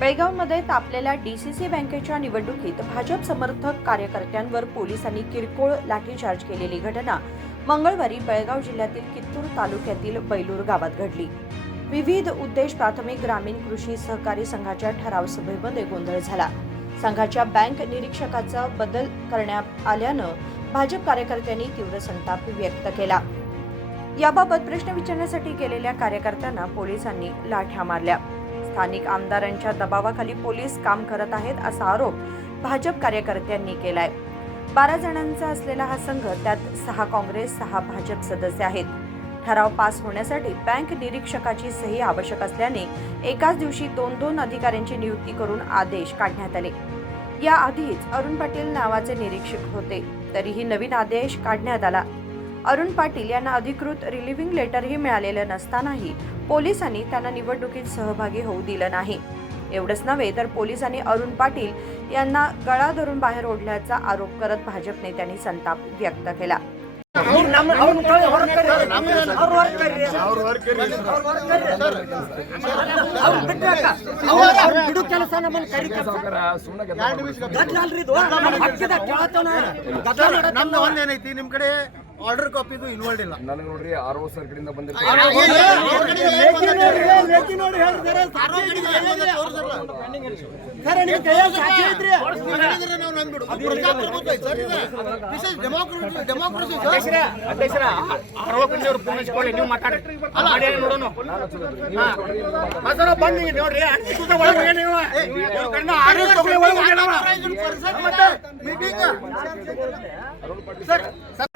बेळगावमध्ये तापलेल्या डीसीसी बँकेच्या निवडणुकीत भाजप समर्थक कार्यकर्त्यांवर पोलिसांनी किरकोळ लाठीचार्ज केलेली घटना मंगळवारी बेळगाव जिल्ह्यातील कित्तूर तालुक्यातील बैलूर गावात घडली. विविध उद्देश प्राथमिक ग्रामीण कृषी सहकारी संघाच्या ठराव सभेमध्ये गोंधळ झाला. संघाच्या बँक निरीक्षकाचा बदल करण्यात आल्यानं भाजप कार्यकर्त्यांनी तीव्र संताप व्यक्त केला. याबाबत प्रश्न विचारण्यासाठी गेलेल्या कार्यकर्त्यांना पोलिसांनी लाठ्या मारल्या. स्थानिक आमदारांच्या दबावाखाली पोलीस काम करत आहेत असा आरोप भाजप कार्यकर्त्यांनी केलाय. बारा जणांचा असलेला हा संघ त्यात सहा काँग्रेस सहा भाजप सदस्य आहेत. ठराव पास होण्यासाठी बँक निरीक्षकाची सही आवश्यक असल्याने एकाच दिवशी दोन दोन अधिकाऱ्यांची नियुक्ती करून आदेश काढण्यात आले. याआधीच अरुण पाटील नावाचे निरीक्षक होते. तरीही नवीन आदेश काढण्यात आला. अरुण पाटील यांना अधिकृत रिलिव्हिंग लेटरही मिळालेलं नसतानाही पोलिसांनी त्यांना निवडणुकीत सहभागी होऊ दिलं नाही एवढंच नव्हे तर पोलिसांनी अरुण पाटील यांना गळा धरून बाहेर ओढल्याचा आरोप करत भाजप नेत्यांनी संताप व्यक्त केला ಅವ್ರು ನಮ್ಮ ಅವ್ರನ್ನ ಕಳ್ಳಿ ಹೊರಗ್ ಕರ್ರಿ. ಅವ್ರು ಹೊರಗ್ ಕರ್ರಿ. ಅವ್ರು ಹೊರಗ್ ಕರ್ರಿ. ಅವ್ರು ಬಿಟ್ಟಾಕ. ಅವ್ರು- ಅವ್ರು ಬಿಡು ಕೆಲಸ ನಮ್ಮನ್ನ ಕರಿ ಕೆಲಸ. ಗದ್ದಲ ಅಲ್ರಿ ಇದು. ನಮ್ಮ ಹಕ್ಕಿದ ಕೇಳತ್ತವನ. ಗದ್ದಲ ಮಾಡತ್ತವನ. ನಮ್ದು ಒಂದೇನೈತಿ ನಿಮ್ ಕಡೆ ಆರ್ಡರ್ ಕಾಪಿದು ಇನ್ವಾಲ್ಡ್ ಇಲ್ಲ ನನಗೆ ನೋಡ್ರಿ ಆರ್ ಒ ಸರ್ ಕಡೆಯಿಂದ ಬಂದಿರ್ತೀವಿ ಸರ್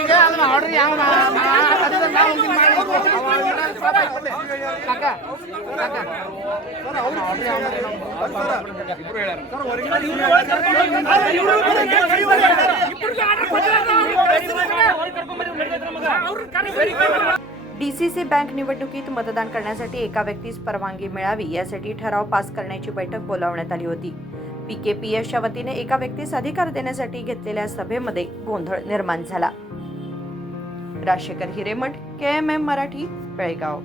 ಈಗ ಅದನ್ನ ಆರ್ಡರ್ ಯಾವ डीसीसी बँक निवडणुकीत मतदान करण्यासाठी एका व्यक्तीस परवानगी मिळावी यासाठी ठराव पास करण्याची बैठक बोलावण्यात आली होती. पीकेपीएसच्या वतीने एका व्यक्तीस अधिकार देण्यासाठी घेतलेल्या सभेमध्ये गोंधळ निर्माण झाला. Rashekar Hiremath K M M Marathi Belgaum.